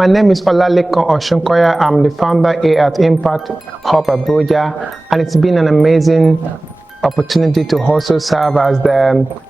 my name is Olalekan Oshunkoya. I'm the founder here at Impact Hub Abuja, and it's been an amazing opportunity to also serve as the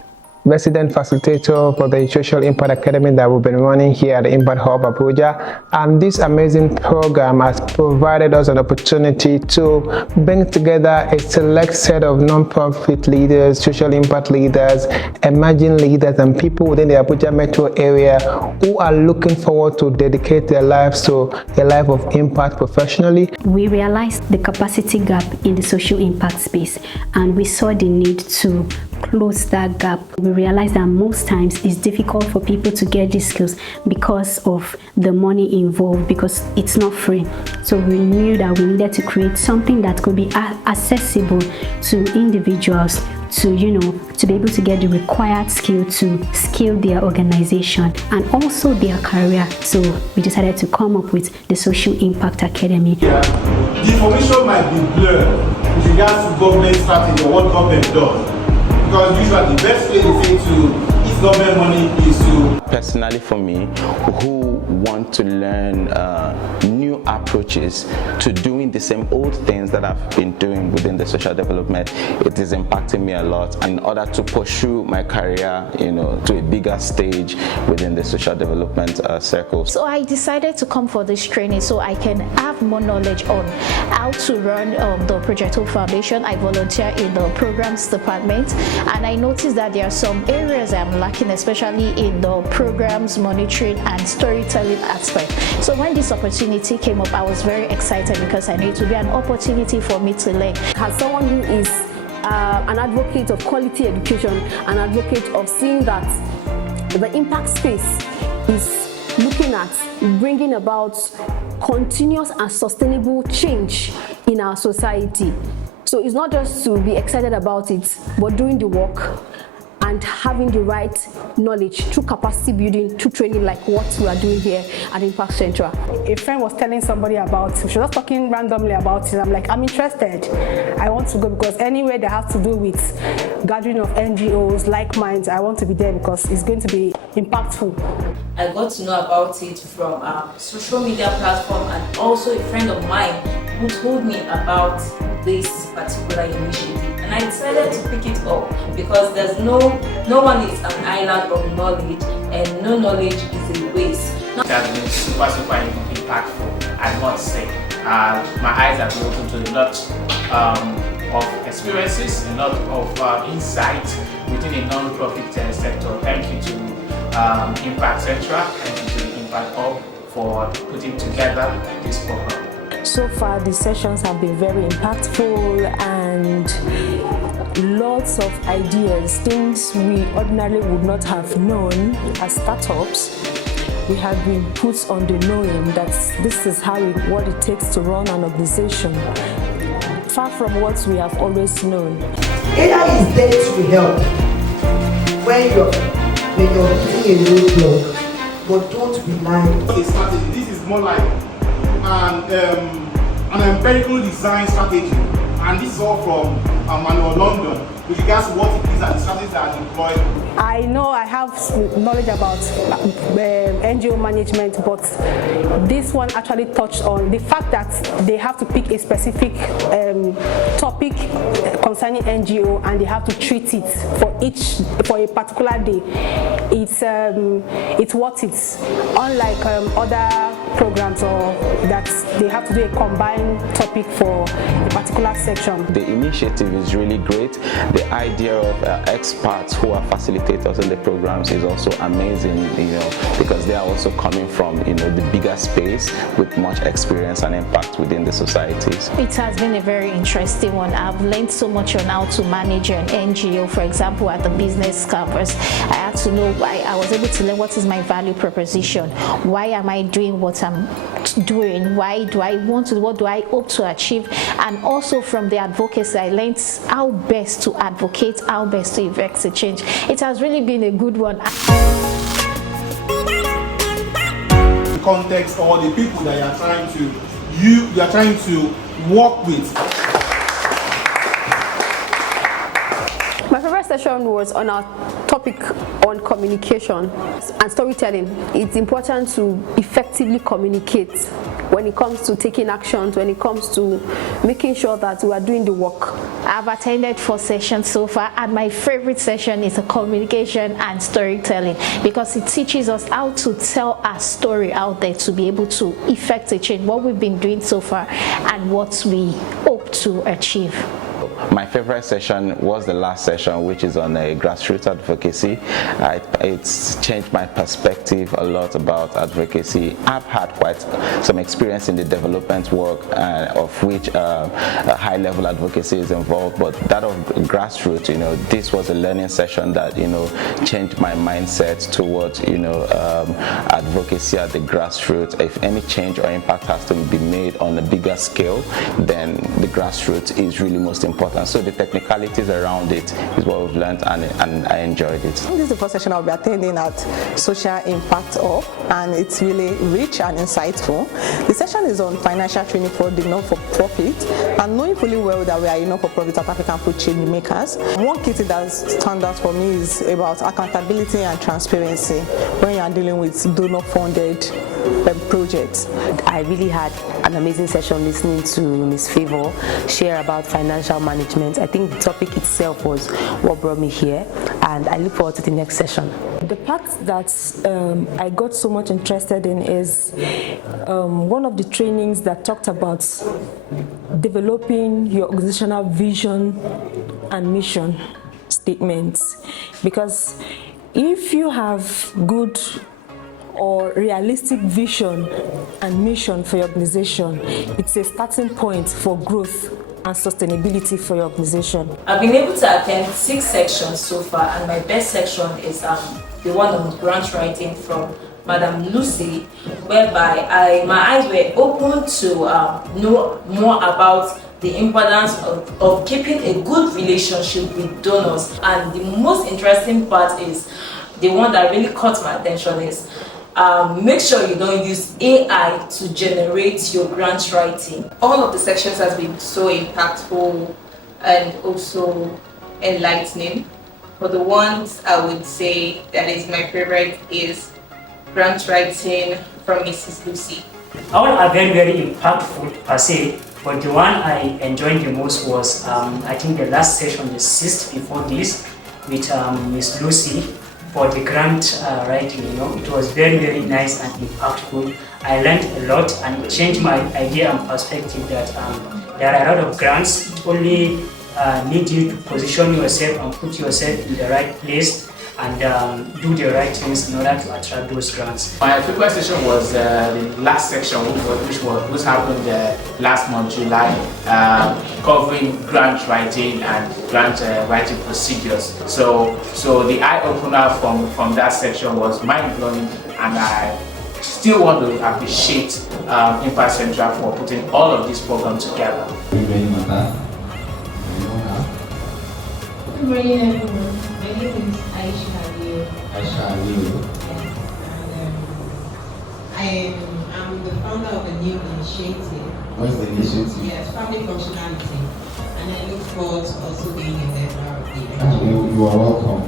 resident facilitator for the Social Impact Academy that we've been running here at the Impact Hub Abuja. And this amazing program has provided us an opportunity to bring together a select set of non-profit leaders, social impact leaders, emerging leaders, and people within the Abuja metro area who are looking forward to dedicate their lives to a life of impact professionally. We realized the capacity gap in the social impact space, and we saw the need to close that gap. We realized that most times it's difficult for people to get these skills because of the money involved, because it's not free. So we knew that we needed to create something that could be accessible to individuals to be able to get the required skill to scale their organization and also their career. So we decided to come up with the Social Impact Academy. Yeah. The information might be blurred with regards to government strategy or what government does. Because usually the best way to say to if government money is to... Personally for me, who want to learn new approaches to doing the same old things that I've been doing within the social development, it is impacting me a lot in order to pursue my career, to a bigger stage within the social development circle. So I decided to come for this training so I can have more knowledge on how to run the Project Hope Foundation. I volunteer in the programs department, and I noticed that there are some areas I'm lacking, especially in the programs monitoring and storytelling aspect. So when this opportunity came up, I was very excited because I knew it would be an opportunity for me to learn. As someone who is an advocate of quality education, an advocate of seeing that the impact space is looking at bringing about continuous and sustainable change in our society. So it's not just to be excited about it, but doing the work and having the right knowledge through capacity building, through training like what we are doing here at Impact Central. A friend was telling somebody about it. She was just talking randomly about it. I'm like, I'm interested. I want to go because anywhere that has to do with gathering of NGOs, like minds, I want to be there because it's going to be impactful. I got to know about it from a social media platform and also a friend of mine who told me about this particular initiative. And I decided to pick it up because there's no one is an island of knowledge, and no knowledge is a waste. It has been super impactful, I must say. My eyes have been opened to a lot of experiences, a lot of insights within a non-profit sector. Thank you to Impact Central, thank you to Impact Hub for putting together this program. So far, the sessions have been very impactful and lots of ideas, things we ordinarily would not have known as startups. We have been put on the knowing that this is what it takes to run an organization, far from what we have always known. AI is there to help when you're hitting a roadblock, but don't rely. This is more like an empirical design strategy, and this is all from Manuel London with regards to what it is and the strategies that are deployed. I know I have knowledge about NGO management, but this one actually touched on the fact that they have to pick a specific topic concerning NGO and they have to treat it for a particular day. It's what it's unlike other programs or that they have to do a combined topic for a particular section. The initiative is really great. The idea of experts who are facilitators in the programs is also amazing, because they are also coming from the bigger space with much experience and impact within the societies. It has been a very interesting one. I've learned so much on how to manage an NGO. For example, at the business campus, I had to know why. I was able to learn what is my value proposition. Why am I doing what I'm doing? Why do I want to? What do I hope to achieve? And also from the advocacy, I learned how best to advocate, how best to effect a change. It has really been a good one. The context or the people that you are trying to work with. My favorite session was on our topic on communication and storytelling. It's important to effectively communicate when it comes to taking actions, when it comes to making sure that we are doing the work. I've attended 4 sessions so far, and my favorite session is a communication and storytelling, because it teaches us how to tell our story out there to be able to effect a change, what we've been doing so far and what we hope to achieve. My favorite session was the last session, which is on grassroots advocacy. It's changed my perspective a lot about advocacy. I've had quite some experience in the development work, of which high-level advocacy is involved, but that of grassroots, this was a learning session that, changed my mindset towards, advocacy at the grassroots. If any change or impact has to be made on a bigger scale, then the grassroots is really most important. So the technicalities around it is what we've learned, and I enjoyed it. This is the first session I'll be attending at Social Impact Hub, and it's really rich and insightful. The session is on financial training for the not-for-profit, and knowing fully well that we are a not-for-profit South African food change makers. One key thing that stands out for me is about accountability and transparency when you are dealing with donor-funded projects. I really had an amazing session listening to Ms. Favor share about financial management. I think the topic itself was what brought me here, and I look forward to the next session. The part that I got so much interested in is one of the trainings that talked about developing your organizational vision and mission statements, because if you have good or realistic vision and mission for your organization, it's a starting point for growth and sustainability for your organization. I've been able to attend 6 sections so far, and my best section is the one on grant writing from Madam Lucy, whereby my eyes were open to know more about the importance of keeping a good relationship with donors. And the most interesting part is the one that really caught my attention is make sure you don't use AI to generate your grant writing. All of the sections has been so impactful and also enlightening. But the ones I would say that is my favorite is grant writing from Mrs. Lucy. All are very, very impactful per se, but the one I enjoyed the most was I think the last session, the 6th before this, with Miss Lucy for the grant writing. It was very, very nice and impactful. I learned a lot, and it changed my idea and perspective that there are a lot of grants. It only need you to position yourself and put yourself in the right place and do the right things in order to attract those grants. My favorite session was the last section, which happened last month, July, covering grant writing and grant writing procedures. So the eye opener from that section was mind blowing, and I still want to appreciate Impact Central for putting all of this program together. Good morning, everyone. My name is Aisha Aliyu. Yes, and I'm the founder of a new initiative. What's the initiative? Yes, family functionality. And I look forward to also being a member of the event. You are welcome.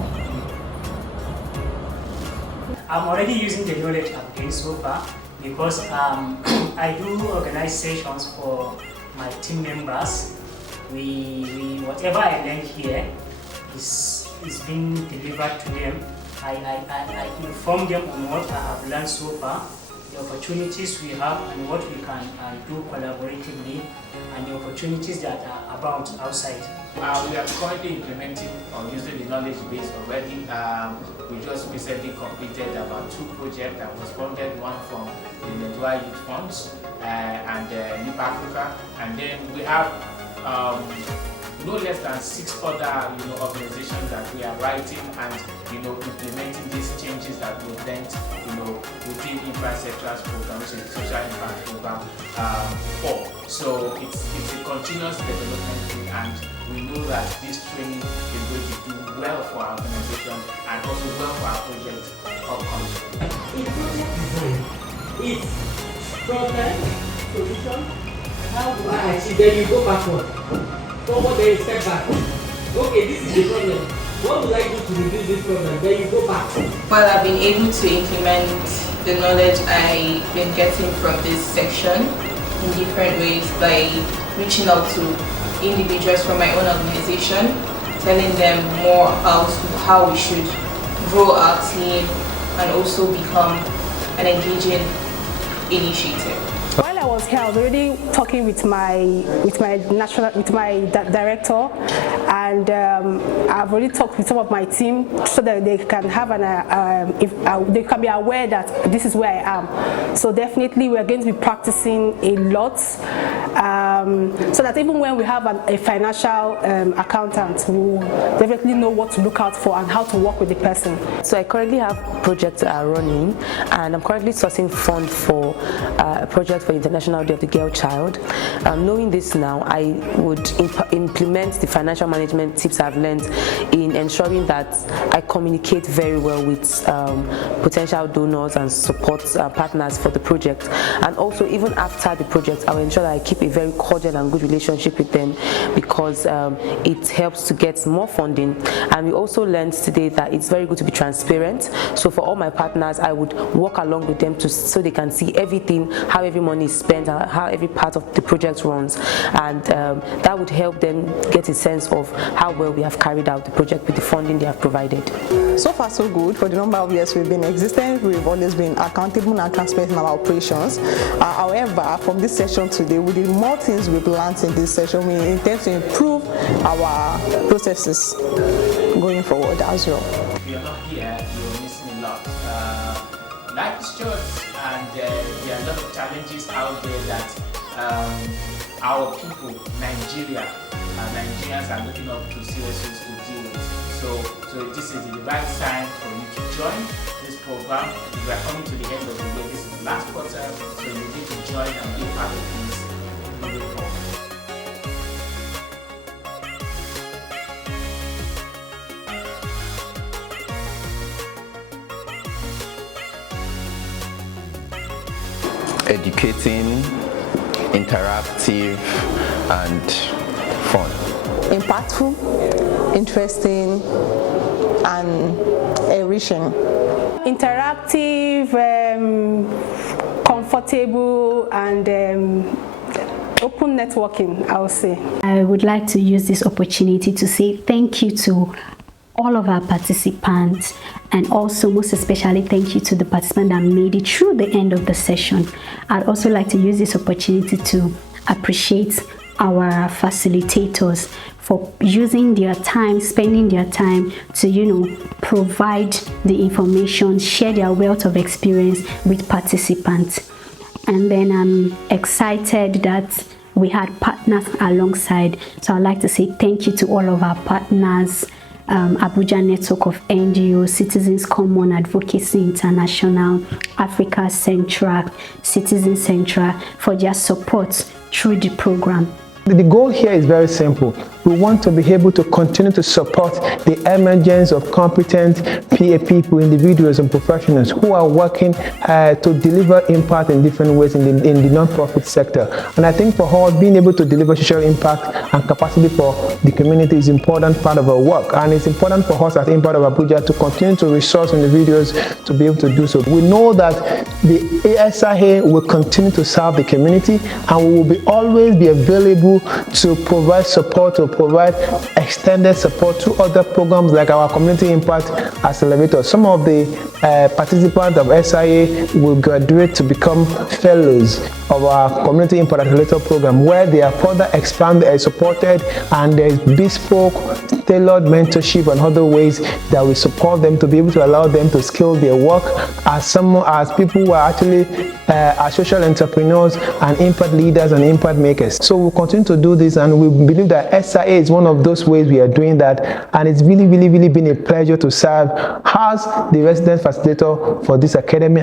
I'm already using the knowledge I've gained so far, because I do organize sessions for my team members. We whatever I learn here is being delivered to them. I inform them on what I have learned so far, the opportunities we have and what we can do collaboratively, and the opportunities that are about outside. We are currently implementing or using the knowledge base already. We just recently completed about 2 projects that was funded, one from the Medua Youth Funds and NIP Africa, and then we have no less than 6 other organizations that we are writing and implementing these changes that we learned within Impact Central's program, which is the Social Impact Program 4. So it's a continuous development thing, and we know that this training is going to do well for our organization and also well for our project upcoming. Inclusive design is problem, solution, how do I achieve, then you go backward. Forward, then you step back. Okay, this is the problem. What would I do to reduce this problem? Then you go back. Well, I've been able to implement the knowledge I've been getting from this section in different ways by reaching out to individuals from my own organization, telling them more about how we should grow our team and also become an engaging initiative. While I was here, I was already talking with my director, and I've already talked with some of my team so that they can have they can be aware that this is where I am. So definitely we are going to be practicing a lot, so that even when we have a financial accountant, we will definitely know what to look out for and how to work with the person. So I currently have projects that are running, and I'm currently sourcing funds for a project for International Day of the Girl Child. Knowing this now, I would implement the financial management tips I've learned in ensuring that I communicate very well with potential donors and support partners for the project. And also, even after the project, I will ensure that I keep a very cordial and good relationship with them, because it helps to get more funding. And we also learned today that it's very good to be transparent. So for all my partners, I would walk along with them so they can see everything, how every money is spent, how every part of the project runs, and that would help them get a sense of how well we have carried out the project with the funding they have provided. So far so good. For the number of years we've been existent, we've always been accountable and transparent in our operations. However, from this session today, with the more things we've learned in this session, we intend to improve our processes going forward as well. If you're not here, you're missing a lot. Life is short, and there are a lot of challenges out there that our people, Nigerians are looking up to CSOs to deal with. So this is the right time for you to join this program. We are coming to the end of the year. This is the last quarter, so you need to join and be part of this moving forward. Educating, interactive, and fun. Impactful, interesting, and enriching. Interactive, comfortable, and open networking, I would say. I would like to use this opportunity to say thank you to all of our participants, and also most especially thank you to the participant that made it through the end of the session. I'd also like to use this opportunity to appreciate our facilitators for using their time, spending their time to, provide the information, share their wealth of experience with participants. And then I'm excited that we had partners alongside. So I'd like to say thank you to all of our partners, Abuja Network of NGOs, Citizens Common Advocacy International, Africa Central, Citizen Central, for their support through the program. The goal here is very simple. We want to be able to continue to support the emergence of competent PA people, individuals and professionals who are working to deliver impact in different ways in the non-profit sector. And I think for us, being able to deliver social impact and capacity for the community is an important part of our work. And it's important for us at Impact of Abuja to continue to resource individuals to be able to do so. We know that the ASIA will continue to serve the community, and we will always be available to provide support, to provide extended support to other programs like our Community Impact Accelerator. Some of the participants of SIA will graduate to become fellows of our Community Impact Accelerator program, where they are further expanded, supported, and there is bespoke, tailored mentorship and other ways that we support them to be able to allow them to scale their work as people who are actually social entrepreneurs and impact leaders and impact makers. So we'll continue to do this, and we believe that SIA is one of those ways we are doing that, and it's really been a pleasure to serve as the resident facilitator for this academy.